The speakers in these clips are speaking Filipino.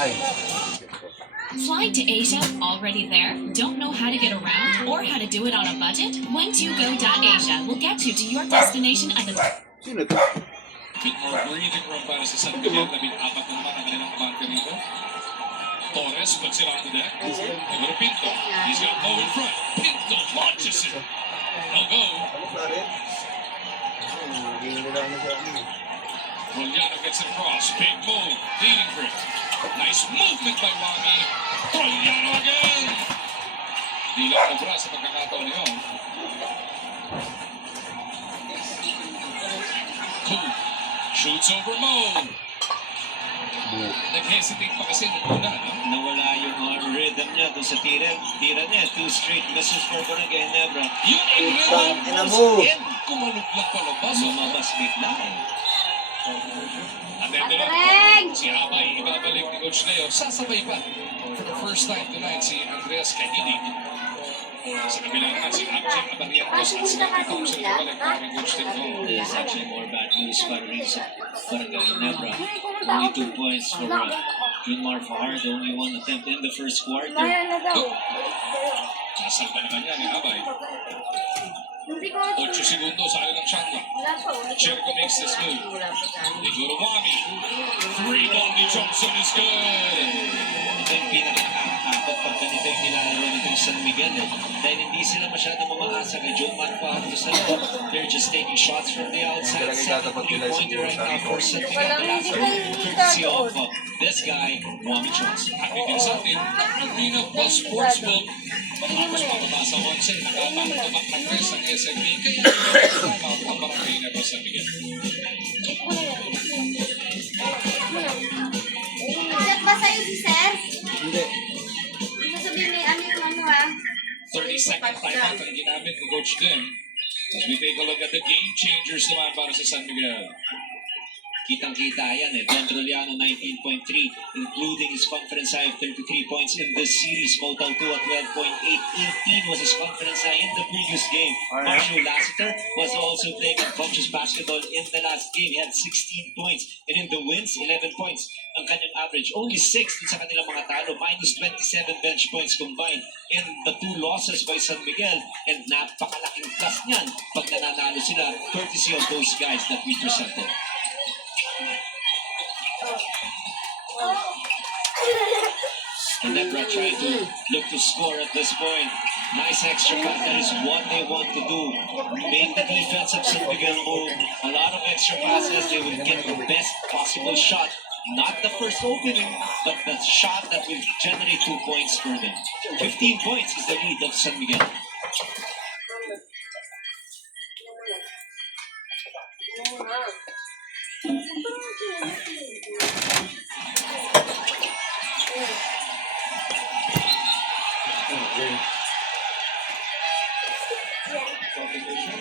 Ay. Flying to Asia already there? Don't know how to get around or how to do it on a budget? When2go.asia will get you to your destination at the Sino to? Bit more breathing room para sa San Miguel. 14 na naman ang kanilang abante rito. Torres, pag sila on the deck. Over Pinto. He's got Mo in front. Pinto launches it. No go. Ano pa rin? Hindi nila na siya. Roliano gets it across. Big Mo leading for it. Nice movement by Wami. Roliano again. Di lang nabra sa pagkakataon niyo. Cool. Shoots over Mo. Nag-hesitate pa kasi nung una, no? Nawala yung rhythm niya doon sa tira niya. 2 straight misses for Barangay Ginebra. Yung rhythm Ina was mo. in. Kumalog lang palabas. Lumabas bigla. And then doon, si Abay, ibabalik ni Coach Leo. Sasabay pa. For the first time tonight, si Andreas Cahilig. Sa kabila naman, si Abjay Abarientos at si Dr. Thompson ibabalik ni Coach Leo. There's actually more bad news para rin sa Barangay Ginebra. Only 2 points for Junmar Fajardo. Only 1 attempt in the first quarter. Nasaan pa naman yan ni Abay? 8 segundo sa kanilang shot clock. Jericho makes this move. They go to Wami. 3-ball ni Johnson is good. Ito yung pinakakatakot pag ganito yung nilalaro nitong San Miguel. Dahil hindi sila masyadong mamaasa kay Joe Manfajardo sa loob. They're just taking shots from the outside. 7-3-pointer right now for San Miguel. The last one, courtesy of this guy, Wami Johnson. At din sa atin, ang Arena Plus Sportsbook. Matapos mababasa 11, nakapang-tabak ng press ang SMB. Kaya timeout ang Barangay Ginebra San Miguel. Chat ba sa'yo si Sir? Hindi. Hindi sabihin may ano yung ano ha? 30-second timeout ang ginamit ni Coach Dim. As we take a look at the game changers naman para sa San Miguel. Kitang-kita yan eh. Ben Roliano 19.3, including his conference high of 33 points in this series. Motau 2 at 12.8. 18 was his conference high in the previous game. Mario Lassiter was also playing unconscious basketball in the last game. He had 16 points. And in the wins, 11 points ang kanyang average. Only 6 dun sa kanilang mga talo. Minus 27 bench points combined in the 2 losses by San Miguel. And napakalaking plus niyan pag nananalo sila, courtesy of those guys that we presented. Ginebra trying to look to score at this point. Nice extra pass. That is what they want to do. Make the defense of San Miguel move. A lot of extra passes. They will get the best possible shot. Not the first opening, but the shot that will generate 2 points for them. 15 points is the lead of San Miguel.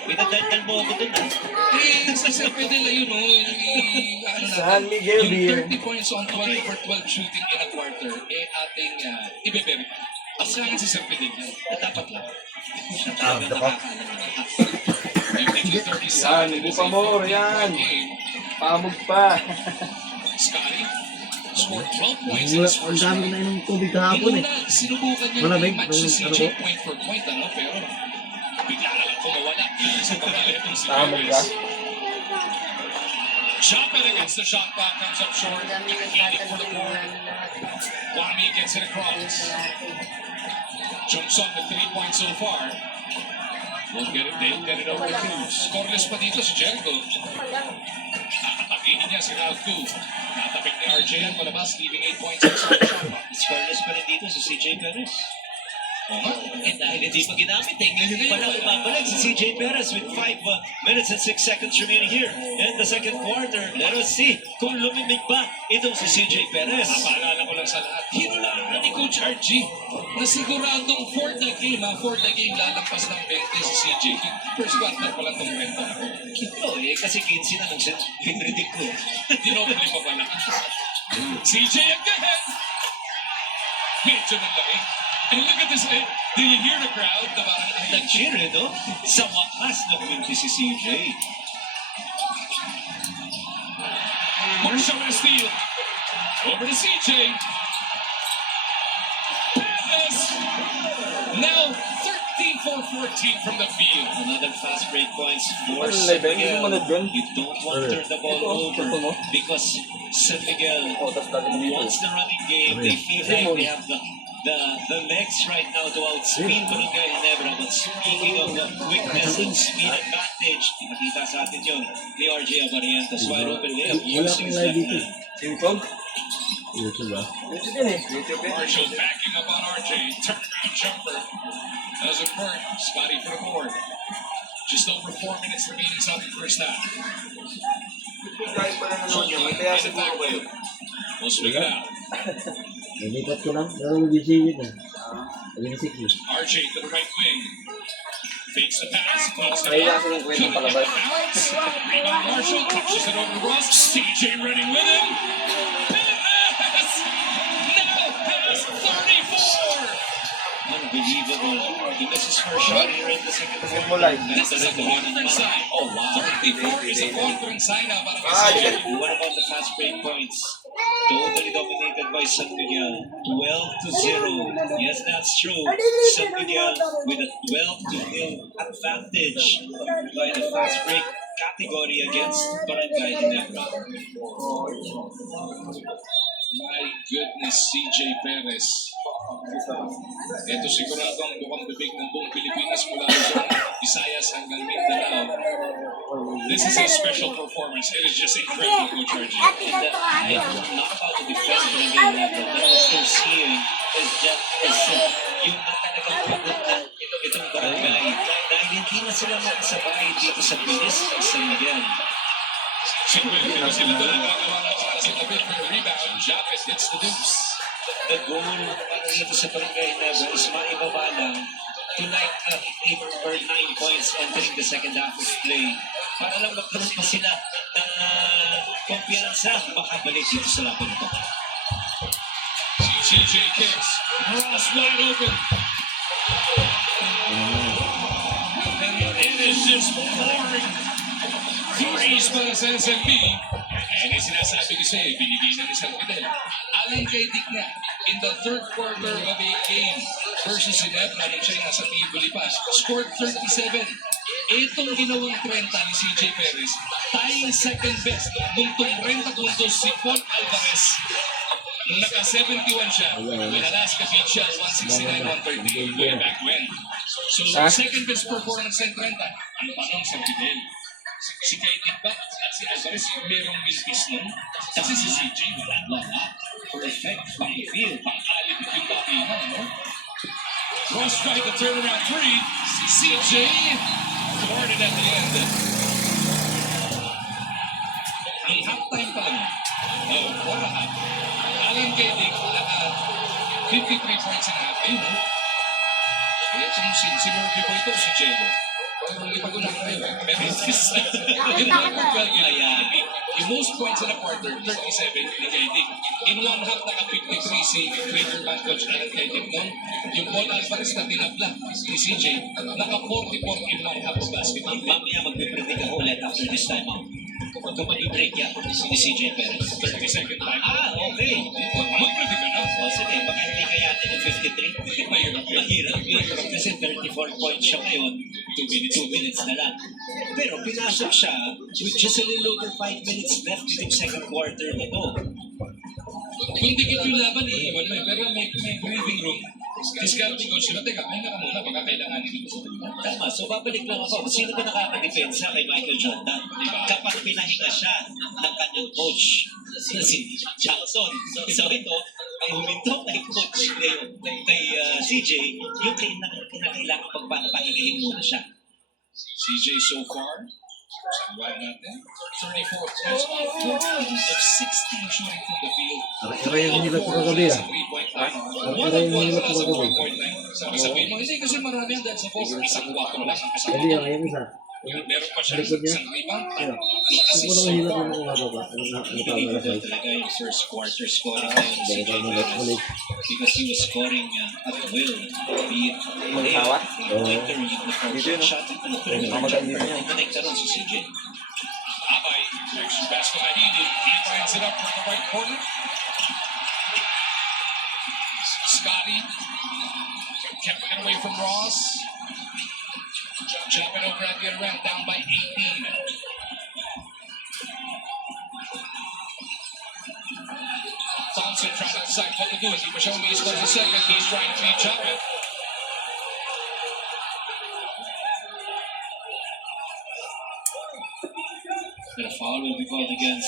Pinadaldal mo ako dun Sa San Miguel, ayun o. San Miguel, yung 30 points on 20 for 12 shooting in a quarter, ating ibe-verify. Asa yan si San Miguel yan? Dapat lang. Yung tigil 37. Yan, hindi pa more, yan. Pamog pa. Scotty scored 12 points in his first Ang dami game. na ng tubig kahapon eh. Sinubukan niya Malamig, i-match si ano CJ po? point for point, pero bigla na lang kumawala sa pangalan itong si Pamog Davis. ka. Shot and against the shot clock comes up short. Heading for the board. Wami gets it across. Jumps on the 3 points so far. They'll get it over to Cruz. Scoreless pa dito si Jericho. Nakatakihin niya si Ralph Cruz. Natapik ni RJ ang palabas, leaving 8 points in the shot clock. Scoreless pa rin dito si CJ Perez. Eh dahil hindi pa ginamit ngayon pa lang ibabalik si CJ Perez with 5 minutes and 6 seconds remaining here in the second quarter. Let us see kung lumimig ba itong si CJ Perez. Paalala ko lang sa lahat, hinulaan ni Coach RG na siguradong for the game lalampas ng 20 si CJ. First quarter pa lang itong kwento. Ito kasi 15 na nung pinredict ko. Dinoble pa pala. CJ again! Medyo nagdaki. And look at this. Do you hear the crowd? Nag-cheer no? Sa wakas nag-20 si CJ. Marshall with a steal. Over to CJ. 14 from the field. Another fast break points for Ano, San level? Hindi Miguel. mo manod yun? You don't want to turn the ball over mo? because San Miguel Oh, tapos dati mo dito. wants the running game. They feel like they have the legs right now to outspeed Barangay Ginebra. But speaking of the quickness and speed advantage, nakita sa atin yun ni RJ Abarientos. Wide open layup using his left hand. Singkog? YouTube ba? YouTube yan eh. YouTube yan. Marshall backing up on RJ. Turnaround jumper. Doesn't work. Scotty for the board. Just over 4 minutes remaining sa ating first half. Kahit pa nanonood niya, may kaya siguro kayo. We'll swing it out. Nalipat ko lang. Pero mag-isingit na. Mag-isik yun. RJ to the right wing. Fakes the pass. Close it Kaya out. kasi yung kwentong palabas. Rebound Marshall. Touches it over to Ross. CJ running with him. Pass! Now has 34! Unbelievable. He misses first shot here in the second quarter. Symbolize. This is a confidence sign. Oh, wow. 34 is a confidence sign now para kay Ah, CJ. What about the fast break points? Totally dominated by San Miguel. 12-0. Yes, that's true. San Miguel with a 12-0 advantage by the fast break category against Barangay Ginebra. My goodness, CJ Perez. Ito sigurado ang bukang bibig ng buong Pilipinas mula sa Visayas hanggang Mindanao. This is a special performance. It is just incredible, Coach RJ. I'm not about to defend Barangay Ginebra, but what we're seeing is just yung talagang pagod na itong barangay dahil hindi na sila makasabay dito sa bilis ng San Miguel. Siguro na sila doon ang gagawa ng para sa David for the rebound. Japes hits the deuce. The goal para dito sa Barangay Ginebra is maibaba lang to like 8 or 9 points entering the second half of play para lang magkaroon pa sila ng kumpiyansa makabalik dito sa laban ito. CJ kicks. Ross wide open. And it is just pouring threes para sa SMB. And yung sinasabi ko sa'yo, binibisan ni San Fidel. Alan kay Dick na, in the third quarter of a game versus Ginebra, nung siya nasa Tivoli pa, scored 37. Itong ginawang 30 ni CJ Perez, tayong second best nung 30 puntos si Paul Alvarez. Nung naka-71 siya, with Alaska beat siya 169-130 way back when. So, second best performance sa 30. Ano pa nung San Fidel? Si Kaitik ba at si Alvarez yung merong business nun? Kasi si CJ wala. Perfect from the field. Pang-alipit yung batingan, no? Ross tried the turnaround three. Si CJ thwarted at the end. Ang halftime pa lang. Or a half. Alan Kaitik, 53 points and a half. Ayun, no? Itong si Murphy po ito, si Jello. Parang ipag-ulang kayo. Pero yung most points in a quarter, 37 ni Kaitik. In one half, naka-53 si Greater Man Coach Alan Kaitik. Yung Paul Alvarez na tinabla ni CJ, naka-44 in one half of basketball. Mamaya magpipredict ako ulit after this time out. Kung mag-break yan ni CJ Perez. 30-second time. Okay. Mag-predict ka na. O sige, baka hindi kaya natin yung 53. Mahirap yun. Mahirap yun. Kasi 34 points siya ngayon. 2 minutes na lang. Pero pinasok siya with just a little over 5 minutes left in the second quarter na to. Kung dikit yung laban, iiwan mo eh. Pero may breathing room. Discounting coach sila, teka, may ka muna, baka kailanganin ito sa tingin. Tama, so babalik lang ako. Sino ba nakakadepensa kay Michael Jordan? Kapag pinahinga siya ng kanyang coach, si Jackson. So ito, ay huminto kay coach, kay CJ, yung kinakailangan pagpapahingahin muna siya. CJ so far, saluhan natin, 34 points on 4 of 16 shooting from the field. Aray yung hinilap ko kagabi ah. Aray yung hinilap ko kagabi. Sabi mo, hindi kasi marami yan dahil sa 4, isang 4 lang. Hindi yung ayun isa. Meron pa siya Likod niya. isang rebound. Ano? Kung ano hinilap mo kung mababa. Ano na tama na siya. Talaga yung first quarter scoring ngayon si CJ Perez. Because he was scoring at will. Be it Mag-asawa? pointer, yung shot, nagkaroon si CJ. Abay, direction pass to Mahidi. He lines it up from the right corner. Scotty kept it away from Ross. Brad Guerrero down by 18. Thompson trying to decide what to do. Hindi pa siya umiiskor sa second. He's trying to chop it. But a foul will be called against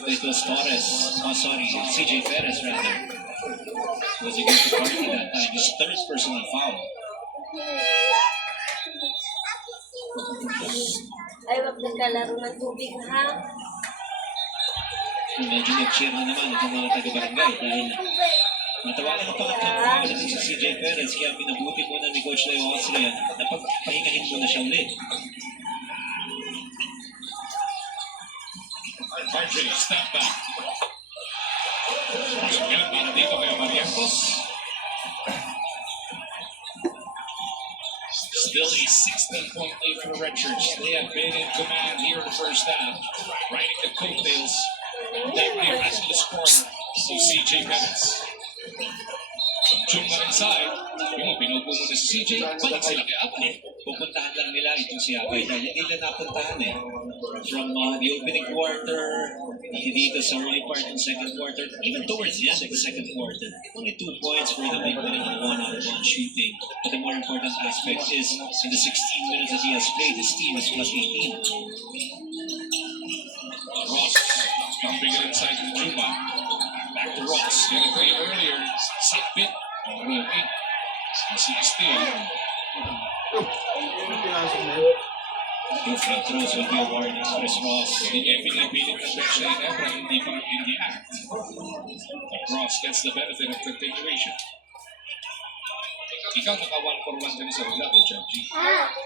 Nicholas Torres. Oh, sorry, CJ Perez rather. Was against the party that time. His third personal foul. Ay, wag naglalaro ng tubig, ha? Medyo nag-cheer na naman itong mga taga-barangay dahil natawagan ng pangatlong foul at si CJ Perez kaya minabuti muna ni Coach Leo Osrian na pagpahingahin muna siya ulit. RJ, step back. Again, para dito kay Marientos. Still a 16-point lead for the Redshirts. They have been in command here in the first half, riding the coattails. That near as the scorer, so CJ Perez. Chumba inside. Yung pinupo mo na si CJ, balik sila kay Abney. Pupuntahan lang nila itong si Abay dahil hindi nila napuntahan eh. From the opening quarter, dito sa early part ng second quarter, even towards the end of the second quarter. Only 2 points for the big winning on one-on-one shooting. But the more important aspect is in the 16 minutes that he has played, his team is plus 18. Ross, pumping it inside to Chumba. Back to Ross, get a three earlier. Sakbit. Okay. Kasi steal. Two free throws will be awarded to Chris Ross. Hindi niya pinipilit na bench na Ebra, hindi pa in the act. But Ross gets the benefit of continuation. Ikaw naka 1-for-1 ka na sa ula ko, Chachi.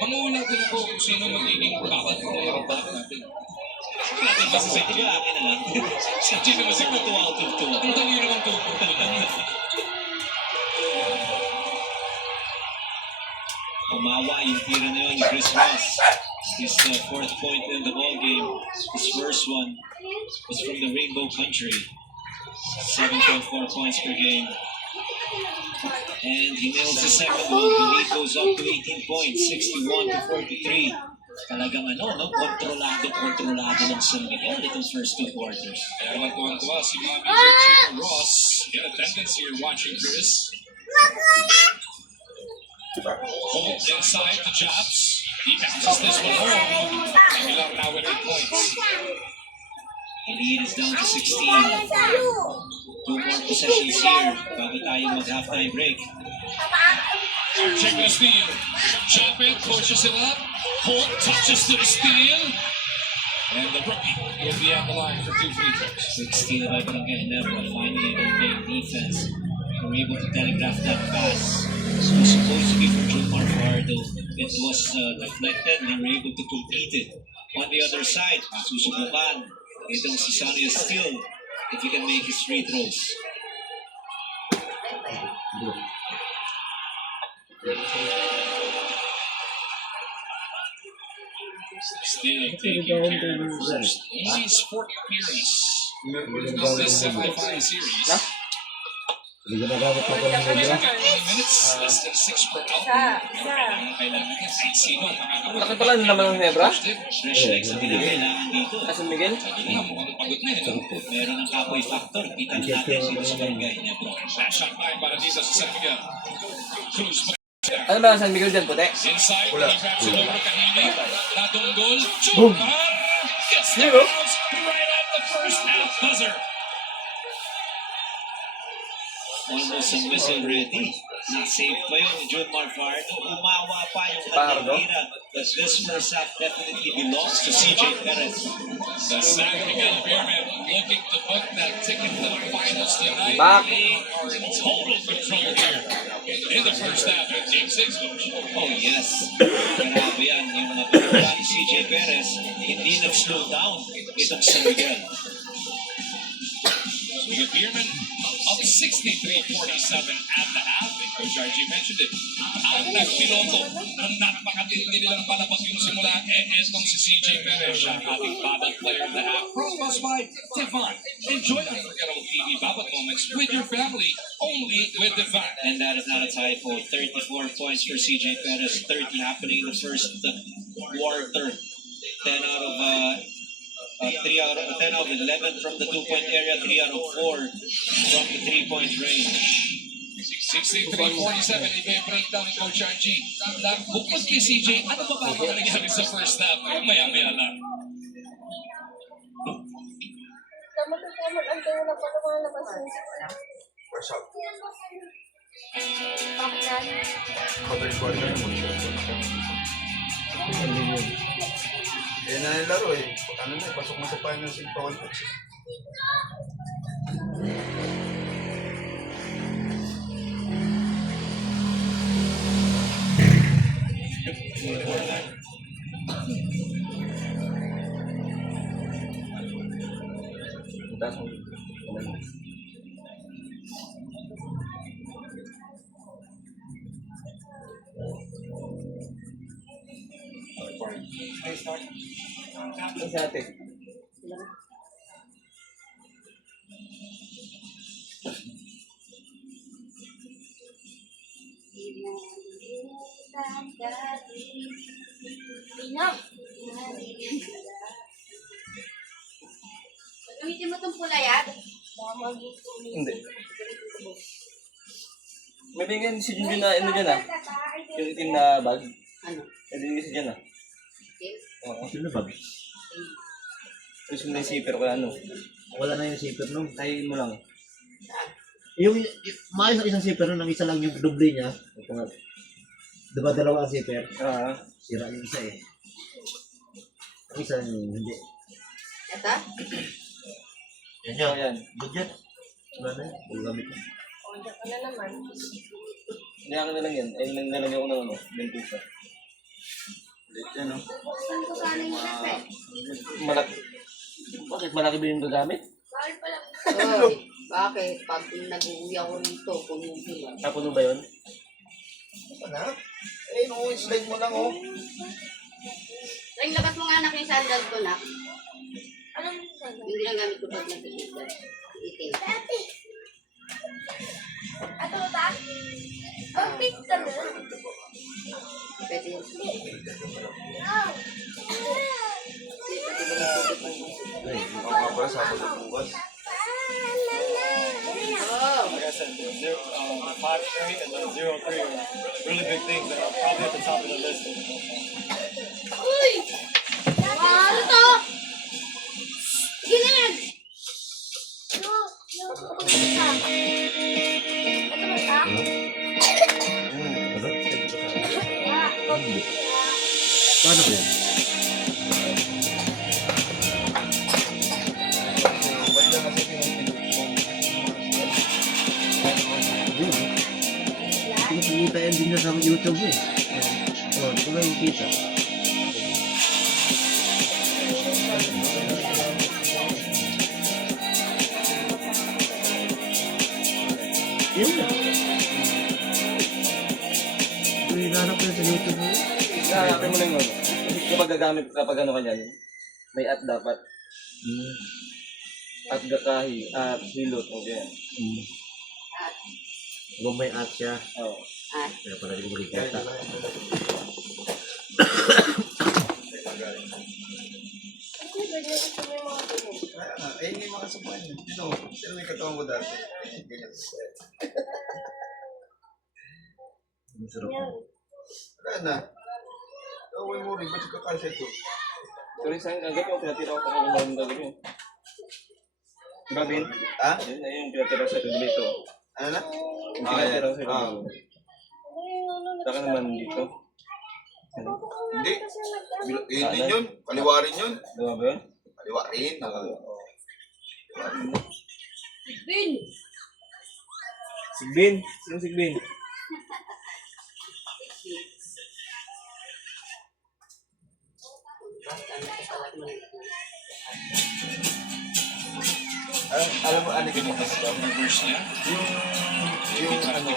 Manguula din ako kung sino magiging bawat player ang back natin. Natin ba sa Pwede ba akin na lang? Chachi naman si Siguro 2 out of 2. Ang dali naman tutunan. Umawa yung tira na yun ni Chris Ross. His fourth point in the ball game. His first one was from the Rainbow Country. 7.4 points per game. And he nails the second one. The lead goes up to 18 points, 61 to 43. Talagang kontrolado ng San Miguel itong first 2 quarters. Kaya naman tuwan-tuwa si Mami Chico Ross. Get a tendency here watching Chris. Holt inside to Jobs. He bounces this one home. Aguilar now with 8 points. The lead is down to 16. 2 more possessions here bago tayo mag-halftime break. RJ with a steal. Chop it, pushes it up. Holt touches to the steal. And the rookie will be at the line for 2 free throws. Good steal by Barangay Nebra. Finally, they're playing defense. They were able to telegraph that pass. It was supposed to be from Jomar Fajardo. It was deflected. They were able to complete it. On the other side, susubukan itong si Sonny Steele if he can make his free throws. Still taking care of first. Only his 4th appearance of this semi-final series. Hindi ko nagamit ako ng media. 20 minutes, less than 6 per out. Kailangan niya kahit sino ang makakapag. Laki pala naman ng Nebra. Fresh legs ang kailangan dito. San Miguel. Kanina mukhang pagod na eh. Meron ng kapoy factor. Kita natin dito sa Barangay Nebra. Last shot time para dito sa San Miguel. Cruz Ano ba ang San Miguel dyan, puti? inside, he grabs it over Kahili. Nadunggol. Chumar gets the Zero. bounce right at the first half buzzer. Almost a whistle ready. Na-save pa yun ni John Marfardo. Umawa pa yung Pardo. kanyang tira. But this first half definitely belongs to CJ Perez. The San Miguel Beermen looking to book that ticket to the finals tonight. Back. They are in total control here in the first half of Game 6, Coach. Oh yes. Grabe yan. Yung mga pagkakita ni CJ Perez, hindi nag-slow down itong San Miguel. We get Beerman up 63-47 at the half. Coach RG mentioned it. Ang nagpiloto ng napakatindi nilang palabas yung simula etong si CJ Perez. Siya ang ating Babat player in the half. Brought to us by Devon. Enjoy unforgettable TV Babat moments with your family only Uli with the back. And that is not a typo. 34 points for CJ Perez. 30 happening in the first quarter. 10 out of 10 out of 11 from the 2-point area. 3 out of 4 from the 3-point range. 63-47, iba yung breakdown ni Coach RG. Bukod kay CJ, ano ba ba ang nangyari sa first half? Maya-maya lang. Tama ang tayo na pala mga nabasin. First out. Paknan. Third quarter na mag-shot. Yan na yung laro eh. Ano na, pasok mo sa finals yung Paul Coach. Sa atin. Pinap. Gamitin mo itong pulayat. Hindi. May bigyan si Junjun na ano dyan ah. Yung itim na bag. Ano? May bigyan si dyan ah. Oo. Itim na bag. Gusto mo na yung zipper ko ano. Wala na yung zipper no. Tayin mo lang. Yung maayos ang isang zipper no. Ang isa lang yung doble niya. Diba dalawa ang zipper? Sira yung isa eh. Ang isa hindi. Ito? Yan yan. Yan. Budget. Wala na yun. Wala gamit ko. Onda ka na naman. Niyakan na lang yan. Ayun lang nalagyan ko ng ano. Dentista. Ulit yan no. Buksan ko sana yung rep eh. Malaki. Bakit malaki ba yung gagamit? Bakit pala? Oy, bakit? Pag nag-uwi ako rito, puno lang. Puno ba yun? Anak? Eh, no, slide mo lang oh. Ay, labas mo nga anak yung sandal ko, nak. Anong sabi? Yung ginagamit ko pag nag-iisa. Itin. Ato ba? Ang pizza na. Pwede yun. Ako nga pala sa ako bukas. Oh, Like I said, 5 straight and then 0-3 are really big things that are probably at the top of the list. Uy! Ano to? Ganyan! Ito ba ta? Paano ba yan? Kita yan din na sa YouTube eh. Oh, ito ba yung kita? Yun na. Ito yung hanap ko sa YouTube mo. Hanapin mo lang yun. Kapag gagamit, kapag ano ka dyan, may at dapat. At gakahi, at hilot, o kaya. Kung may at siya. Oo. at. Kaya pala hindi ko makikita. Ayun yung mga sabuhan yun. Sino may katawan ko dati? Ganyan. Masarap. Wala na. Gawin mo rin. Ba't yung kakasya ito? Sorry, saan agad yung pinatira ko kanina ng gagawin yun? Diba, Ben? Ha? Yun na yung pinatira sa gabi ito. Ano na? Yung pinatira ko sa gabi. Saka naman dito. Hindi. Yun din yun. Kaliwa rin yun. Diba ba yun? Kaliwa rin. Bin! Sigbin! Sino Sigbin? Alam mo, ano ganyan kasi daw? Reverse niya. Yung print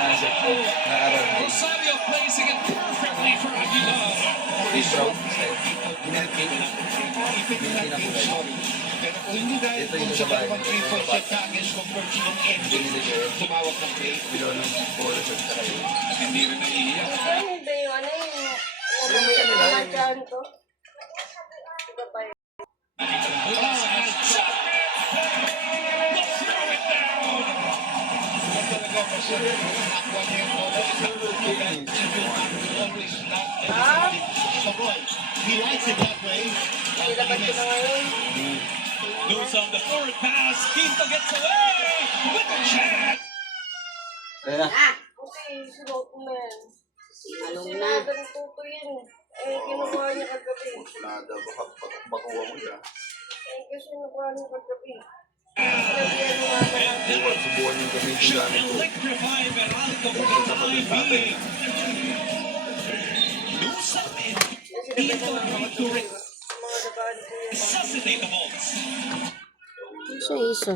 na sa na-aral mo. Rosario placing it perfectly for Aguilar. Yung brown. Ginalpin. Ginalpin. Pero kung hindi dahil Ito kung yung sa babae, dalawang yung 3-point babae. shot package conversion ng Binili Envy, ko yun. tumawag ng play. Bilo ng polo shirt sa kayo. Hindi rin naiiyak. Ano ba yung ano yung Yung may ano lang, yung- dyan ko? Iba pa yun. He likes it that way. Nilaban ko na ngayon. Loose on the forward pass. Quinto gets away with a shot. Kaya na. Kasi sinuot mo na yan. Sinalong na. Sinagan tuto yun. Eh, kinukuha niya kagabi. Wala daw, baka makuha mo siya. Eh, kasi kinukuha niya kagabi. Sinabihan mo nga na Subukan yung gamitin Should gamit ko. electrify Meralco for the time being. Loose up and Kasi Quinto naman going to mga laban ko yun. resuscitate the Bolts. Isa.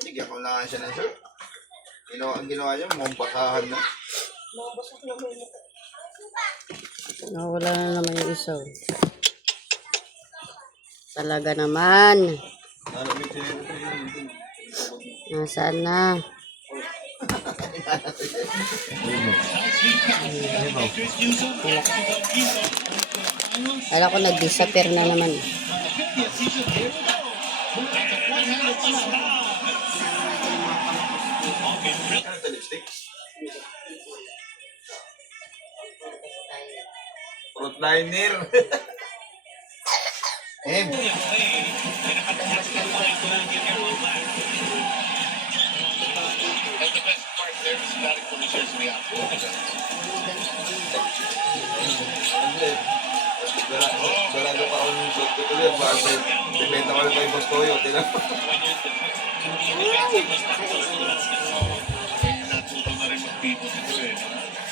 Bigyan ko na nga siya ng shirt. Ang ginawa niya, mukhang pasahan na. Mga basak na may mata. Nawala na naman yung isa. Talaga naman. Nalamig siya yun. Nasaan na? Alam ko nag-disappear na naman. Ano ito, lipstick? Fruit liner. And the best part there is starting from the shares we have. Dalaga pa ako ng suit ko tuloy. Bakit dibenta ko lang kay Boss Toyo. Tignan mo. Natuto na rin mag-pivot ito eh.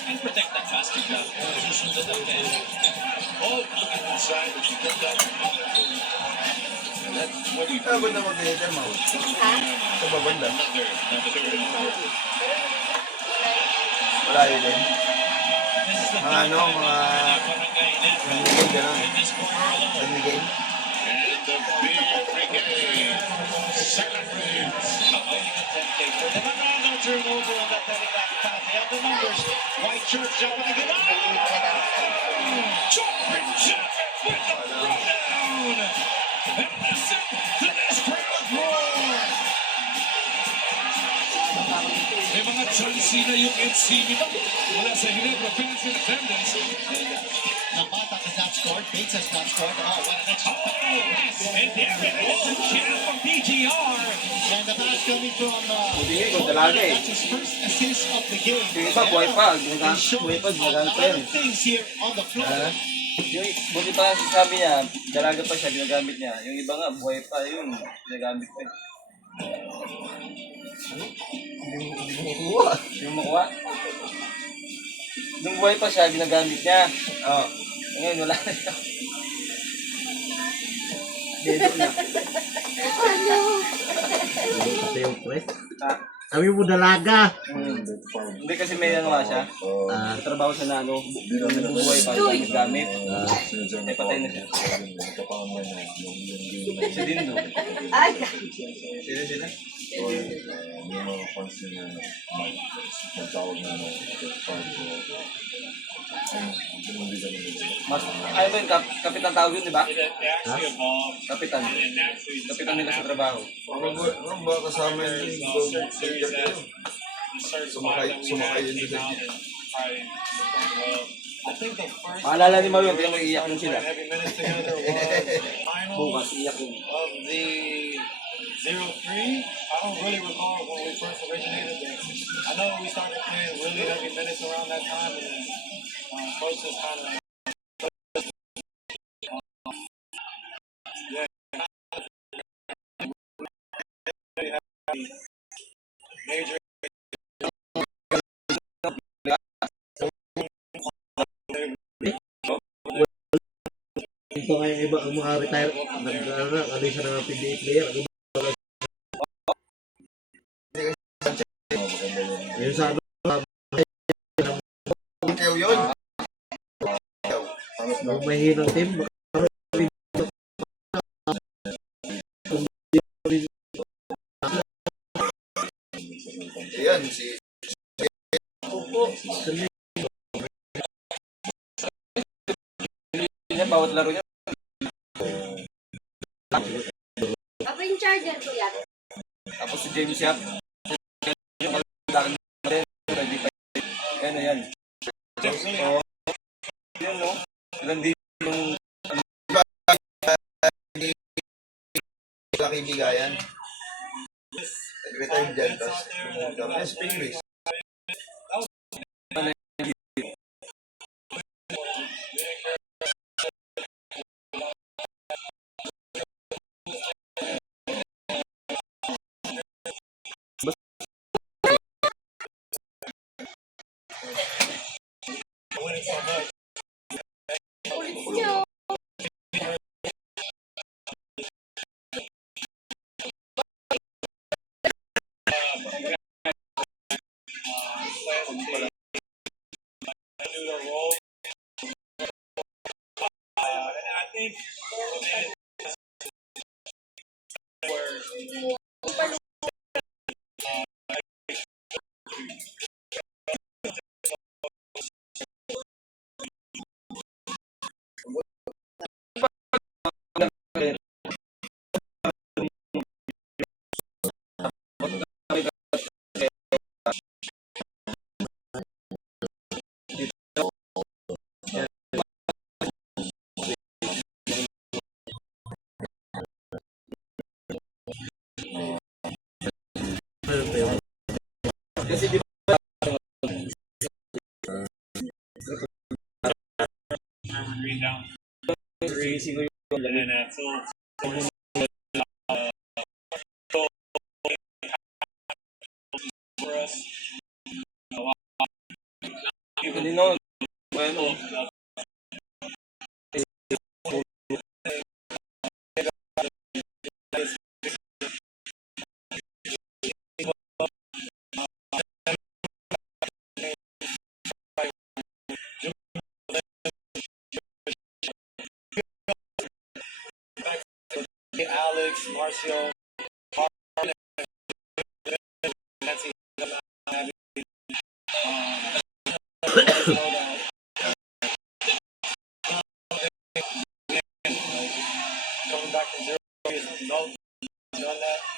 And protect that basket down. Susunod ang net. Oh, look at the side that you got that. And that's what you do. Ano ba na mag-hitter mo? Sa babanda. Wala yun din. Mga ano, mga nanigay gano'n. Nanigay. And the big free game. Celebrates. Another turnover on that back pass. They have the numbers. White shirt jumping again. Jordan Jacket with the throwdown. And listen to this crowd roar. May mga chansi na yung NC nito mula sa Ginebra fans in attendance. Napata has not scored. Bates has not scored. Oh, what an extra pass. And there it is, Cam from PGR. And the pass coming from... Buti ko talaga eh. That's his first assist of the game. Yung iba, buhay pa. Buhay pa, A ginagamit pa lot yun. of things here on the floor. Yung buti pa sabi niya, dalaga pa siya, ginagamit niya. Yung iba nga, buhay pa yun, ginagamit pa. Hindi mo kuha. Yung makuha. Nung buhay pa siya, ginagamit niya. Oo. Ngayon, wala na siya. Dedo na. Pati yung press. Ha? Sabi mo dalaga. Hindi kasi may ano nga siya. Trabaho siya na ano, yung buhay pa, gamit-gamit. Eh, patay na siya. Si Dindo. Sino? Mas, ano ba yung kapitan tawag yun, di ba? They actually evolved Kapitan. and naturally just Kapitan nila sa trabaho. Ano ba kasama yung series that starts Sumakay yun doon sa I think the first Maalala ni Mau yun, kaya mag-iiyak yun sila. heavy minutes together was final Bukas, iyak yun. of the 0-3. I don't really recall when we first originated this. I know we started playing really heavy minutes around that time, and then coaches kind of. Major. Ito nga yung iba, ang mga retire, ano siya ng PBA player. Yung sa ano, Ikaw yun. yung mahinang team, laro niya. Apa yung charger ko yan? Tapos si James Yap. Yung kaladakan natin. Ready pa. Ano yan? So, yun no? Ilan din yung laki bigayan. Nag-retire dyan. Tapos pumunta. Spring race. Kasi di ba Rebound. easy ko yung And then Phil for us. kanino. Bueno, Alex, Marcio, Nancy, coming back from 0, no, done that.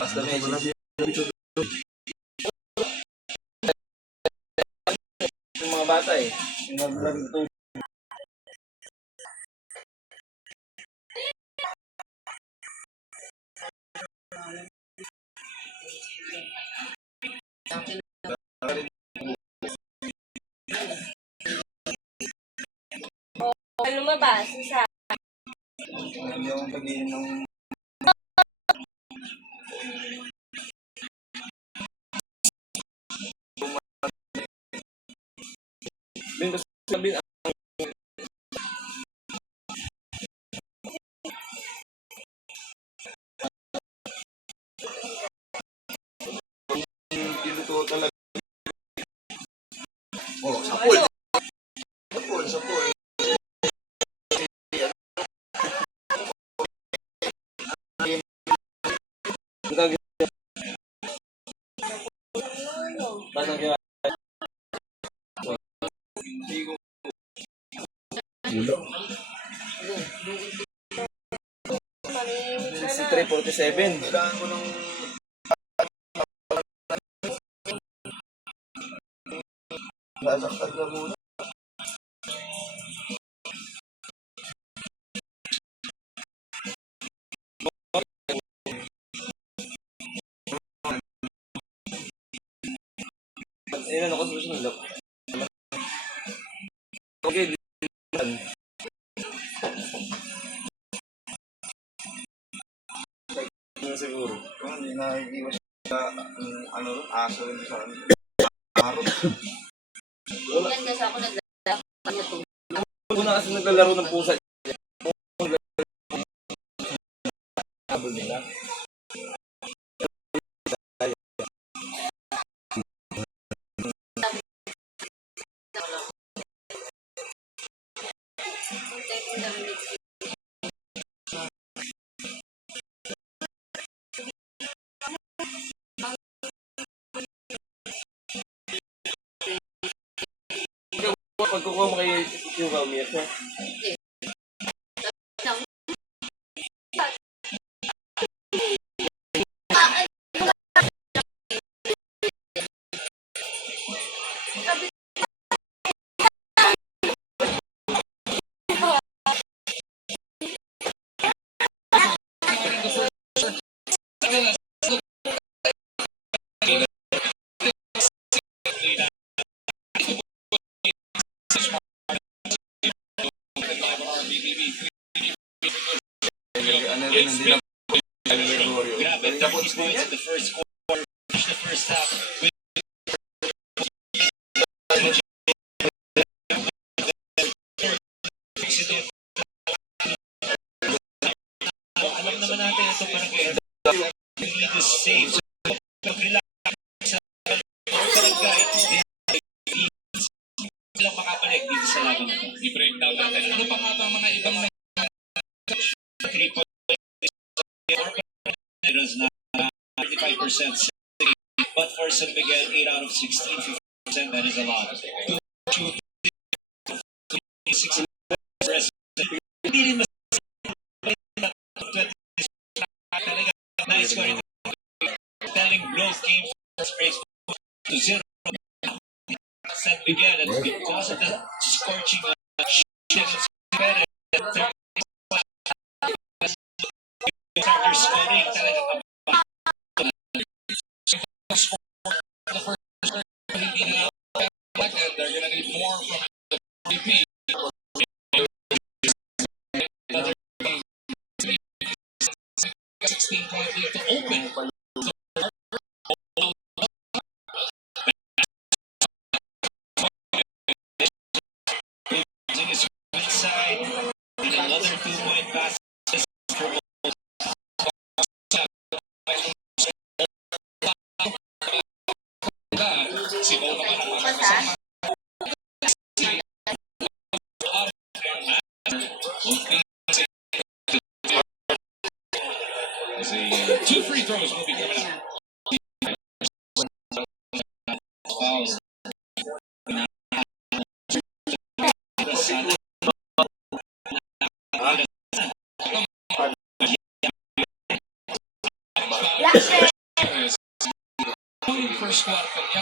basta Messi. Yung mga bata eh. Yung naglalaro ito. Lumabas sa Hindi ako pag-inom ng Bin, gusto sabihin tinutuwa talaga. Oh, sa pool. Sa pool. Si 347. Kailangan ko ng sasaktan ka muna. Ayun, ako susunod lang. Okay, siguro. Hindi nakikita siya, ano, aso rin sa akin. Araw. Yan kasi ako naglalakad to. Ako na kasi naglalaro ng pusa. Habol nila. kukuha mo kay Yuga, umiyak siya. Ano rin, hindi na Grabe, 30 points in the first quarter. The first half. Alam naman natin ito parang kaya lead is safe. Pag-relax sa barangay, hindi lang makabalik dito sa laban na ito. I-breakdown natin. Ano pa nga ba ang mga ibang 3 point it was not 95% safe, but for San Miguel, 8 out of 16, 50%, that is a lot. 2, 6, hindi rin mas talaga nice scoring. Telling blows came first break to 0. San Miguel, and because of the scorching starter scoring talaga hindi na elected, they're gonna need more from the VP. Another 16-point lead to open. inside, and another 2-point pass. Si Bono ka naman kasama. As a 2 free throws will be coming up. Fouls. First quarter kanya.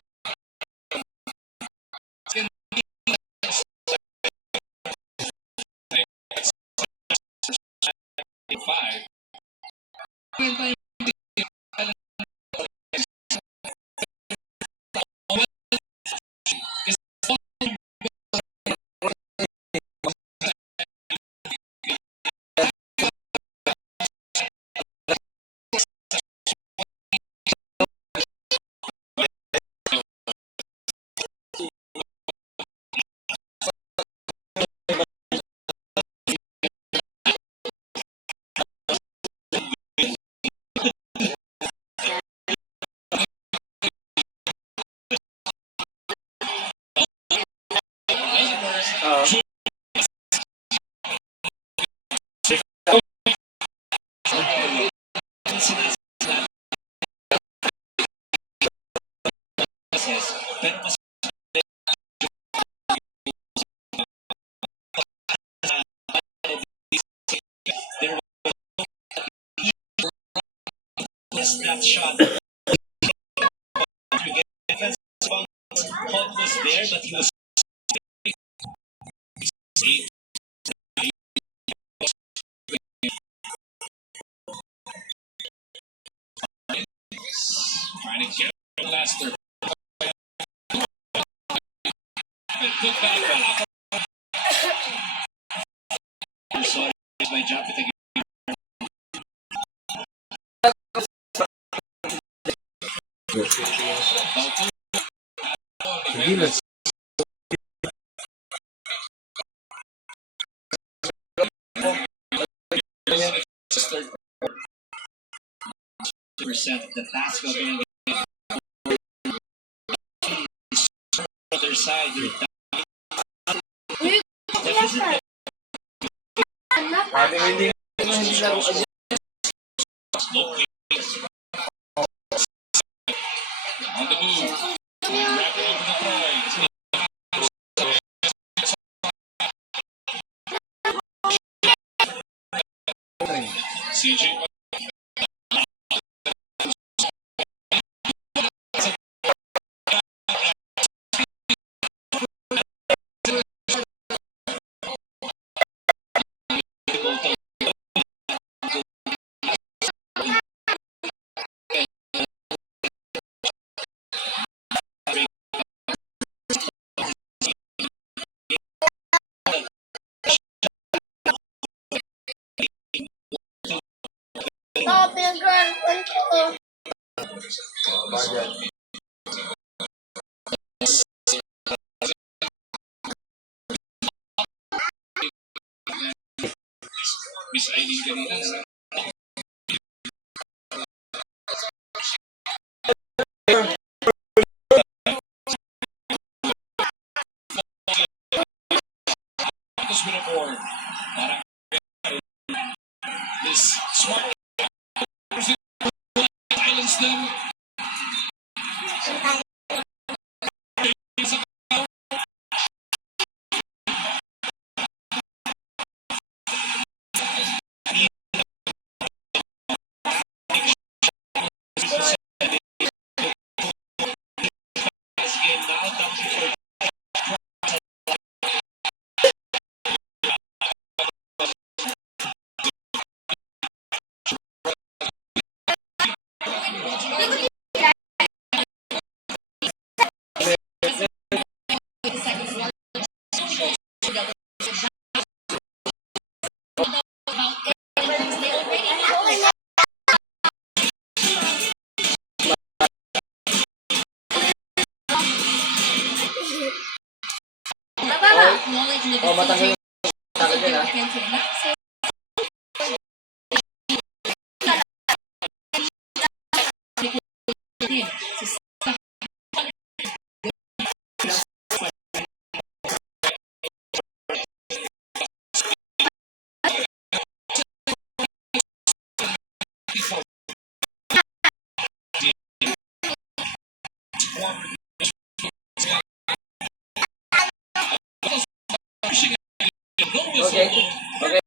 Five. Pero mas that shot. Hawk was there, but he was trying to get Lester. Took back. sorry by jump it again. Hindi na. Percent the basket going other side. On the move. Wrapping over the Troy. CJ Baka pinag-grantan ko. Bagay. Miss Eileen kanina. Tapos binaboard. Parang this smart silence them. This game now down to 4. Acknowledge the Oh, matagal decision sa akin, ah. against the Nazis. Okay. Okay.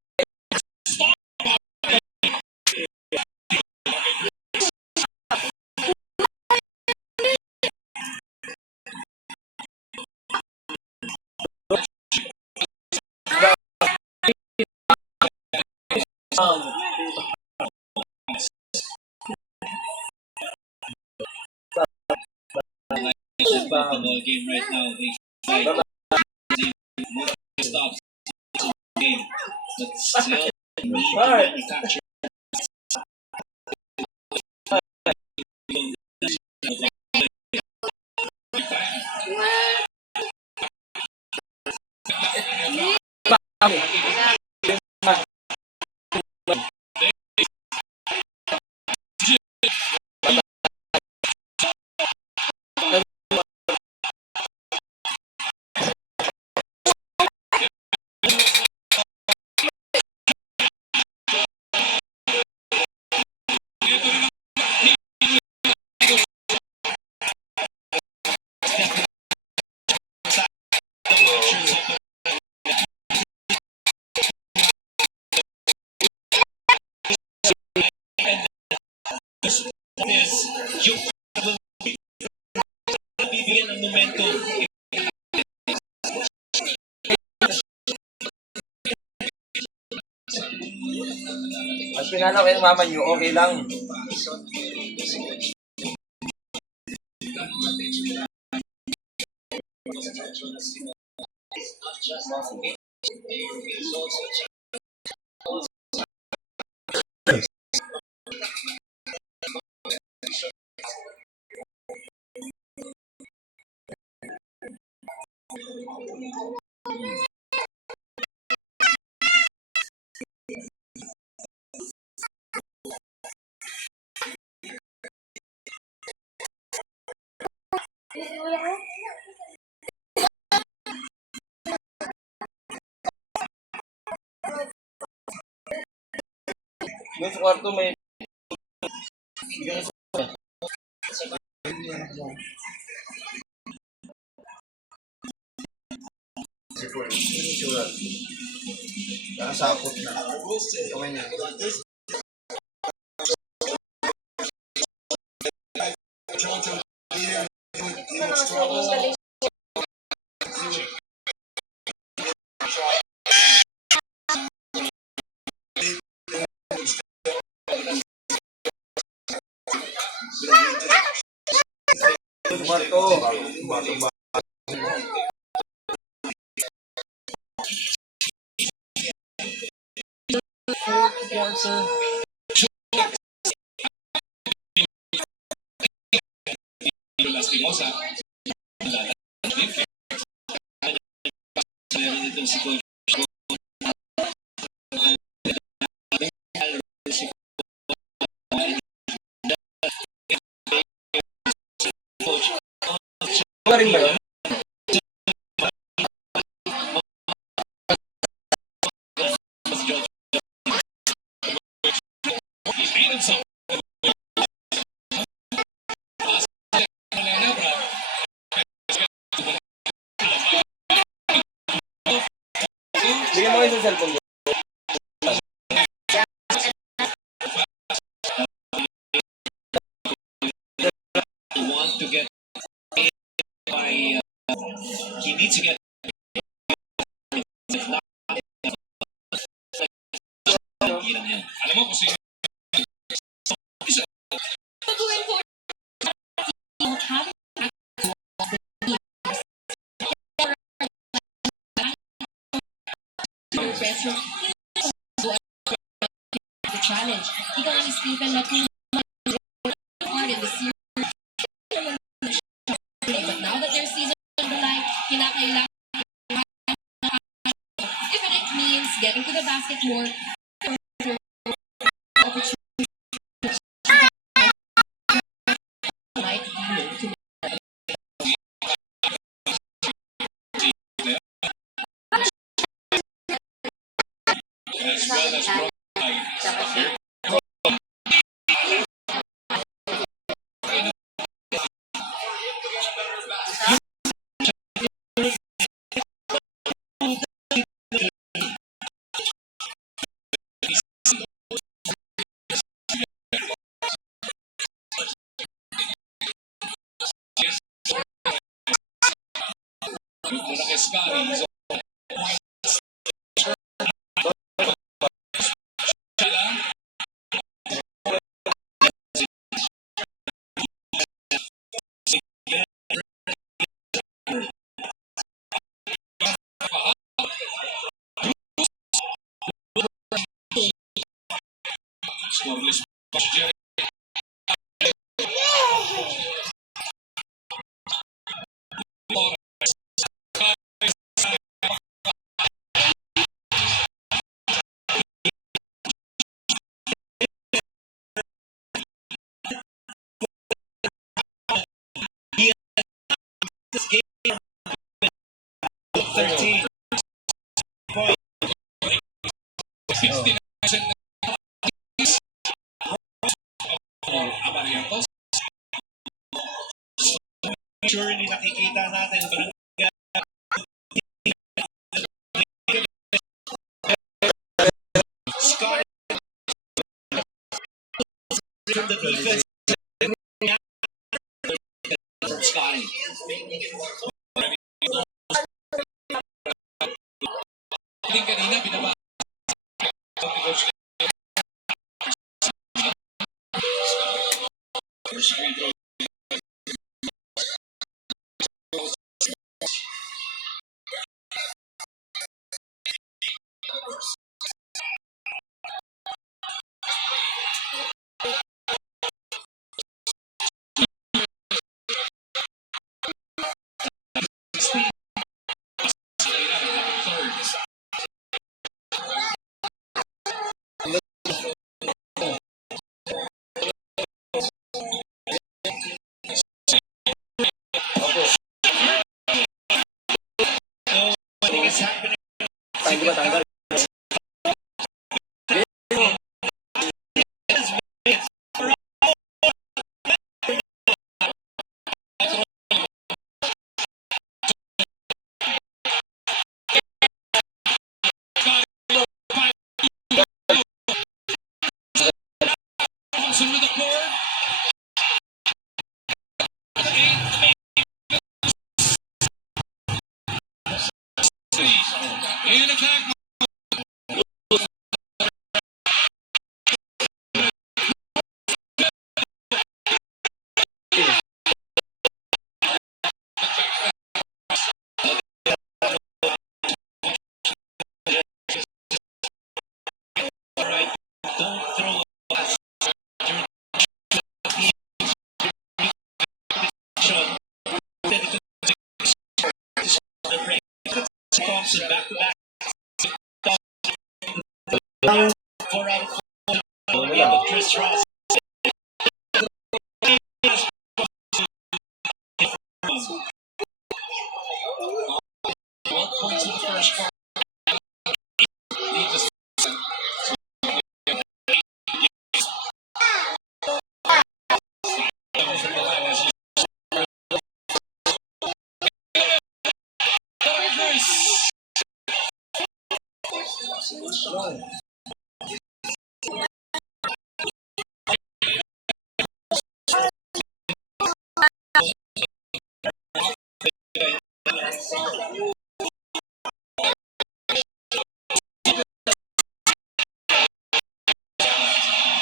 This basketball game right now. We fight stops the game, but still need to manufacture. Is yung bibigyan ng momentum. At pinano kayo mama nyo, okay lang. Doon sa kwarto may... Nakasakot na. Kamay niya. Marto. Lastimosa. Meron itong si Coach. Wala rin ba yun? He made himself. Bigyan mo kayo sa cellphone ko. Want to get by he needs to get Alam mo kung sino The challenge. Ikaw ni Stephen na part in the series. But now that their season on the line, kinakailangan if it means getting to the basket more, might be to as well as Brian. Mula kay Scotty. So, scoreless Jerry. this game 13 69 Abarientos. surely nakikita natin Scott from the defense from Scotty. Hindi kanina binaba. First free throw 4 out of 4 game of Chris Ross. 1 points in the first quarter. Lead to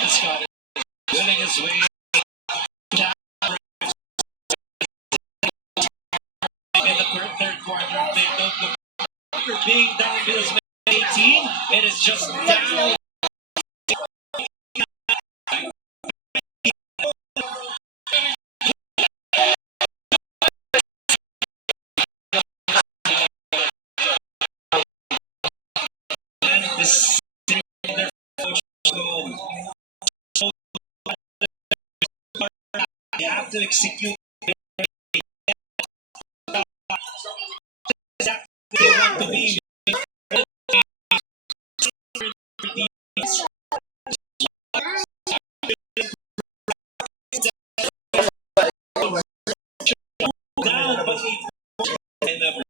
Scott winning his way down in the third quarter. They don't look being down to his 18. It is just down. And this their goal. So they have to execute exactly they want to be. Down, but they never.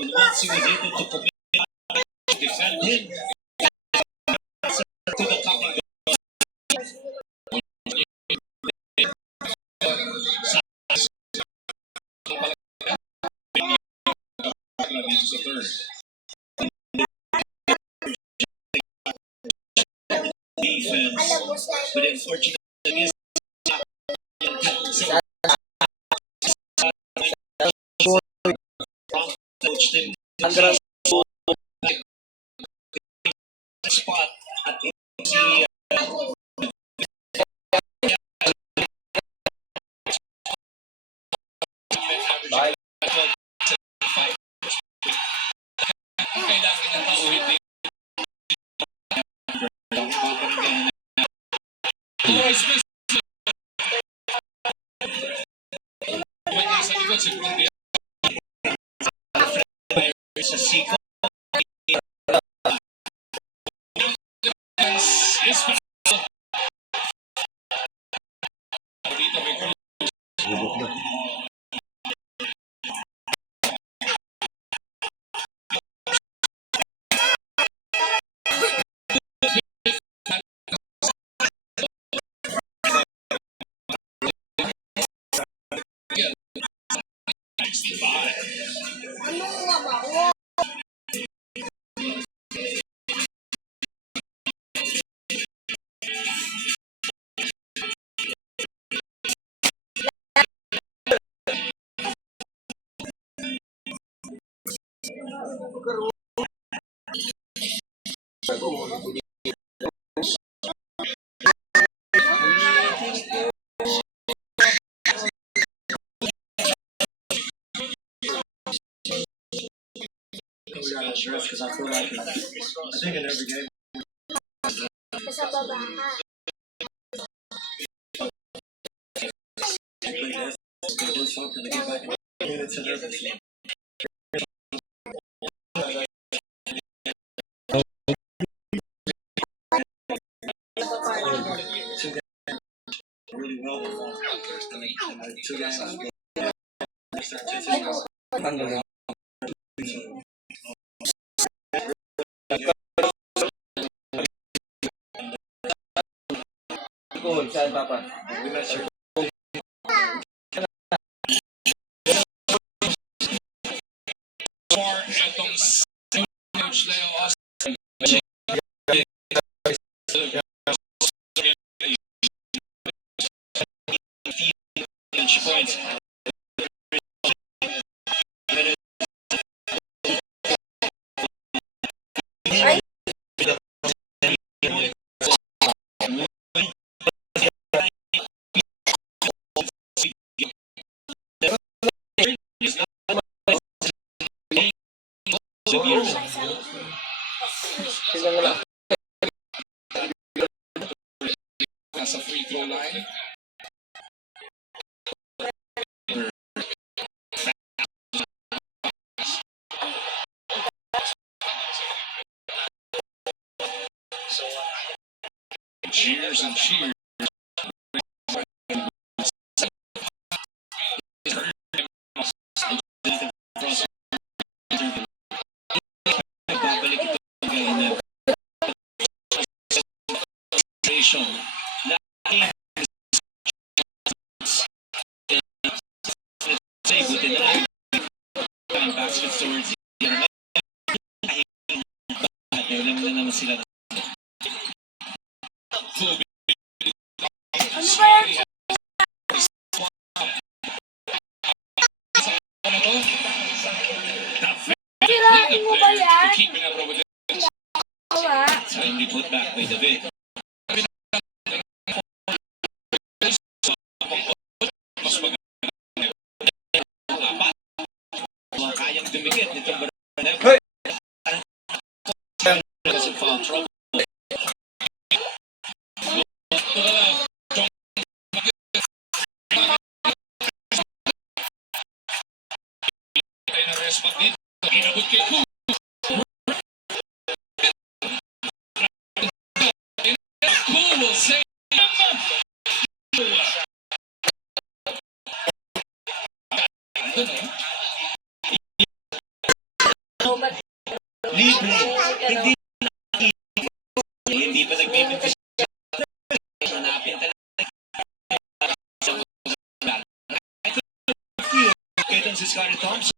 Once he was able to commit, defend him to the top of the defense, but unfortunately, coached him spot at the Bye. sa Seiko. Because I feel like I think in every game. Sa babaha. Do something to get back into their really well. Tanggal na. Cool, saan papa? Far itong coach Leo Austin. Bench points. Nasa free throw line. Cheers and cheers. Babalik ito ng station. Say, buti na lang. Basket towards the alam na naman sila. Sirain mo ba yan? Keeping up with Wala. Timely put back by David. Mga kayang dumikit nitong Barangay. Hoy! Doesn't foul trouble. Inabot kay Ku. Ku will say Libre. Hindi pa nagbibigay. Hanapin talaga. Kaya si Scarlett Thompson.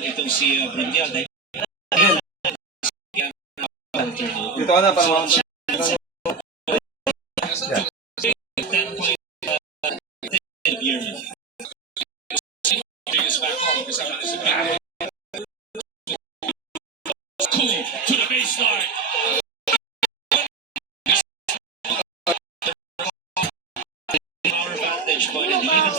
Itong si Brunel dahil Dito ka na, parang 10 point year. Ku to the baseline. Power advantage but even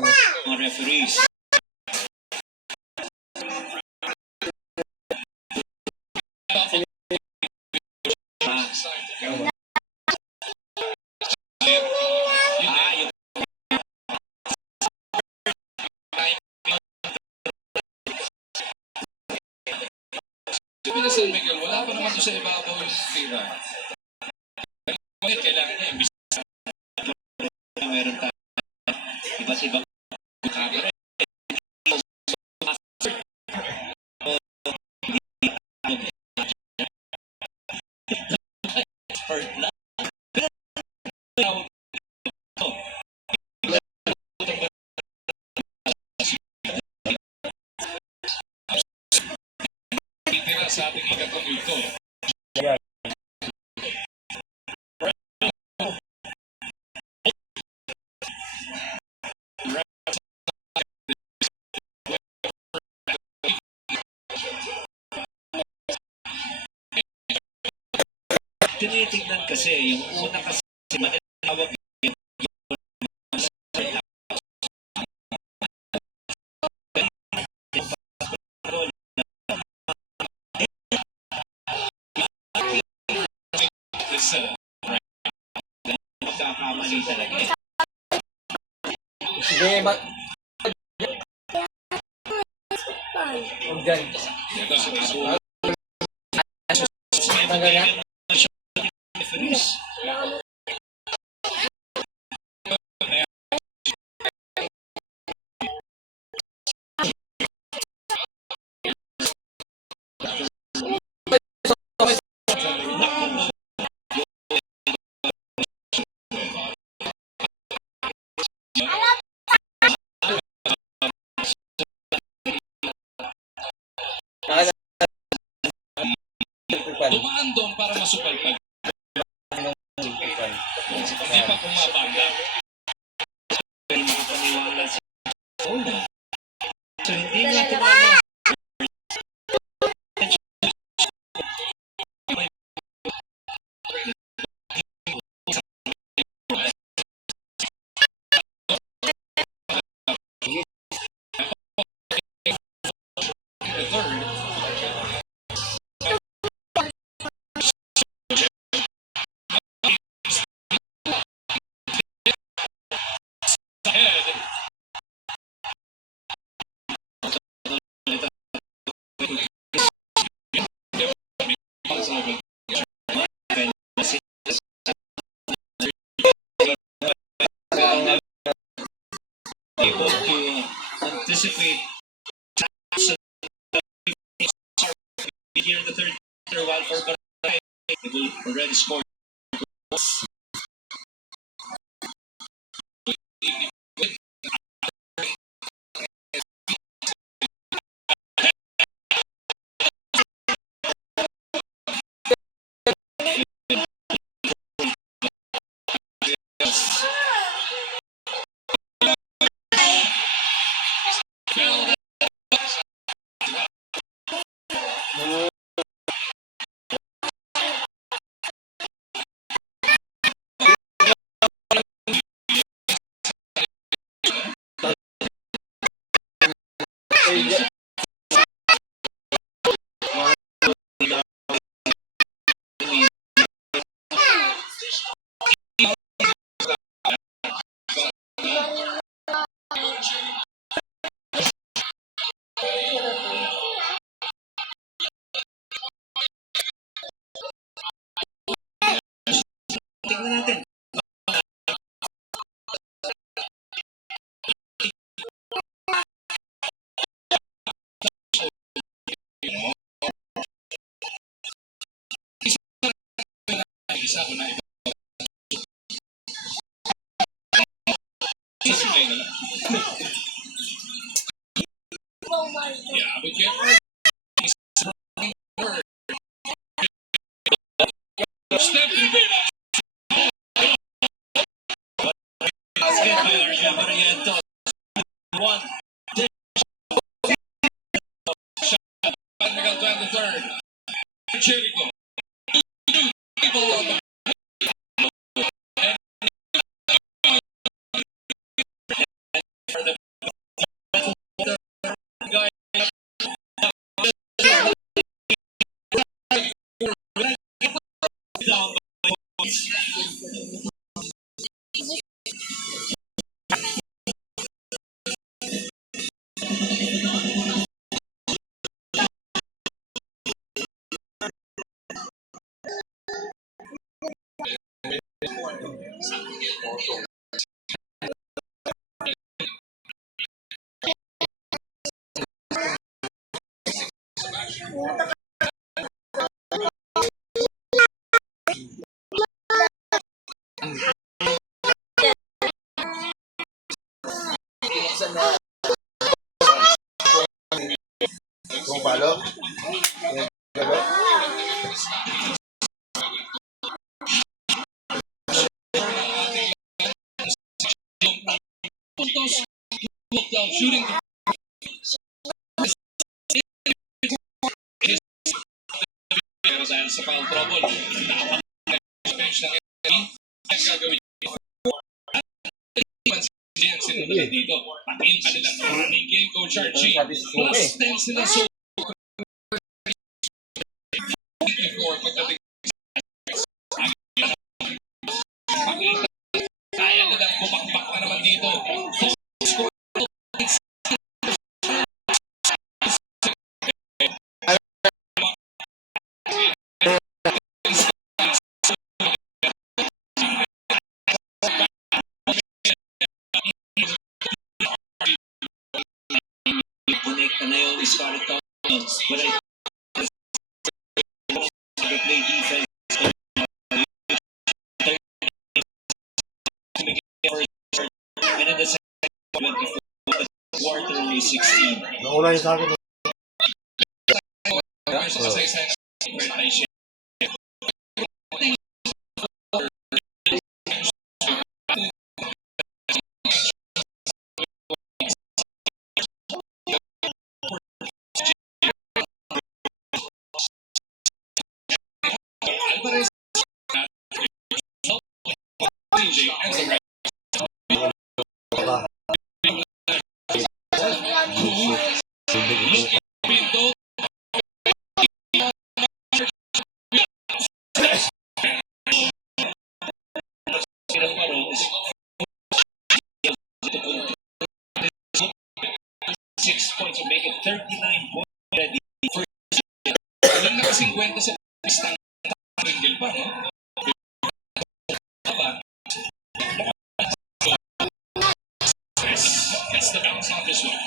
mga referees. Yung Sabi na San Miguel, wala pa naman doon sa ibabaw yung tira. Ngunit kailangan niya imbis meron tayo iba't ibang camera. Hurt lang. tira sa ating ikatong ito. tinitingnan kasi, yung una kasi, manilawag magkakamali talaga. Sige, huwag dyan. Ito sa kaso. Tanggal yan. Dumaan doon para masupalpag. Hindi pa kumabanda. Makapaniwala si so hindi nga tumama. The third. Ahead. Able to anticipate here in the third quarter while for Barangay they will already scored. Tingnan natin. Isa ko na ito. Yeah, but get step to beat us. Basketball, Barrientos. One. Miguel to end the third. Jericho. Kung palo. Puntos. Looked out shooting. Pero dahil sa foul trouble, ang gagawin niyo. Yan sila na dito. Pati yung kanilang running game, Coach Archie. Plus 10 sila so before pagdating pakita. Kaya nila bumakbak na naman dito. Connect na yung Scarlett Thomas. But I play defense. And in the second 24, quarter only 16. Nauna yun sa akin. Alvarez DJ and the right. Pinto. Six points to make it 39 points already. Walang naka-50 sa pistang ringgil pa, no? Gets the bounce on this one.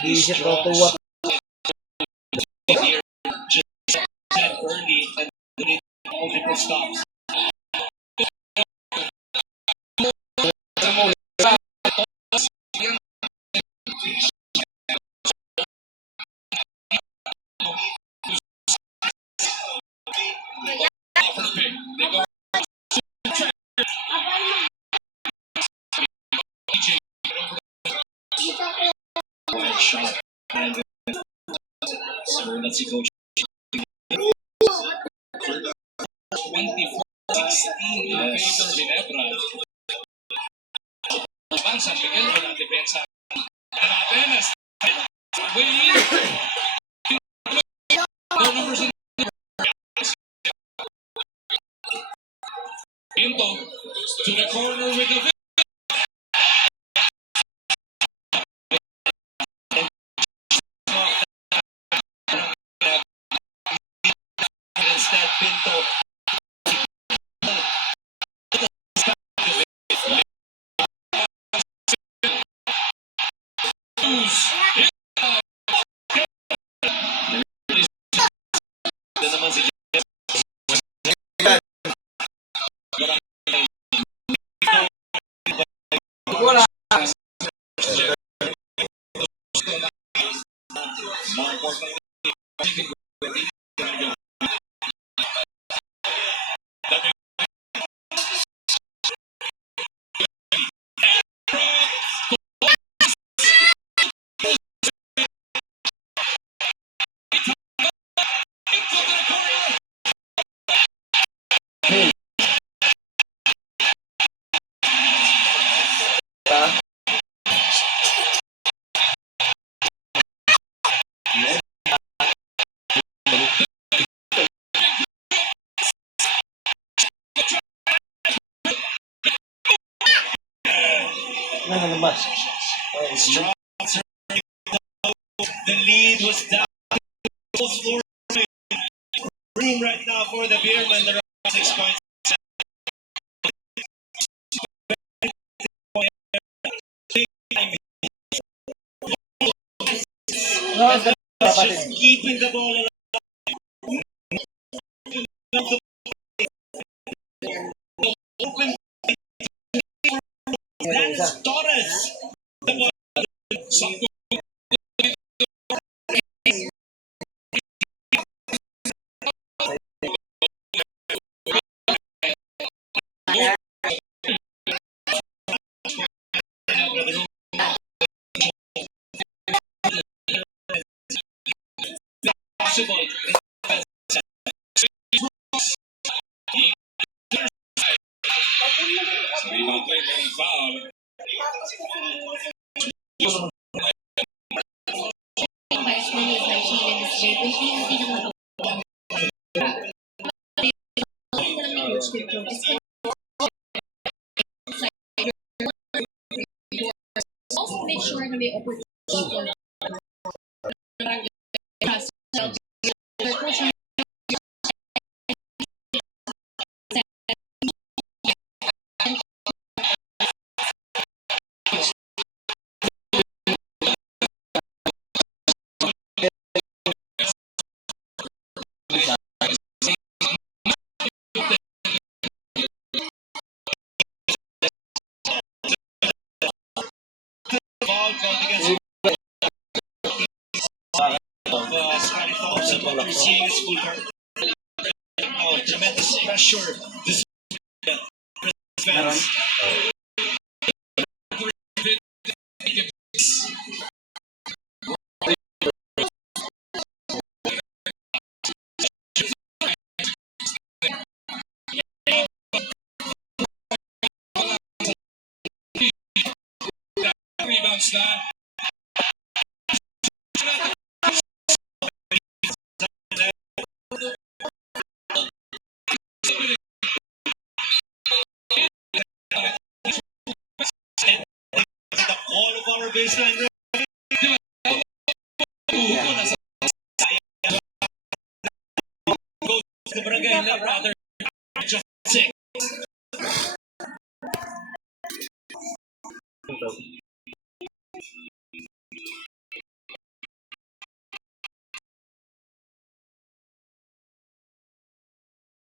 Isip ko to what? Here, just set early and need multiple stops. First pick. They go. DJ. Quiet shot. And so let's see Coach 24-16 in favor of Ginebra. Avanza Miguel con la defensa. Apenas. Willie. No numbers in Pinto to the corner with the instead Pinto. Ito naman si strong. The lead was down. Room right now for the Beermen. They're up 6 points. Just keeping the ball alive. Open. That's Torres. The ball. Possible. foul. Freshman is like he in the street, which means hindi naman also make sure na may opportunity for Foul called against Scotty Thompson, what we're seeing is full court. Oh, tremendous pressure. This defense. Rebounds na. The all of our baseline. The barangay na brother. Just six.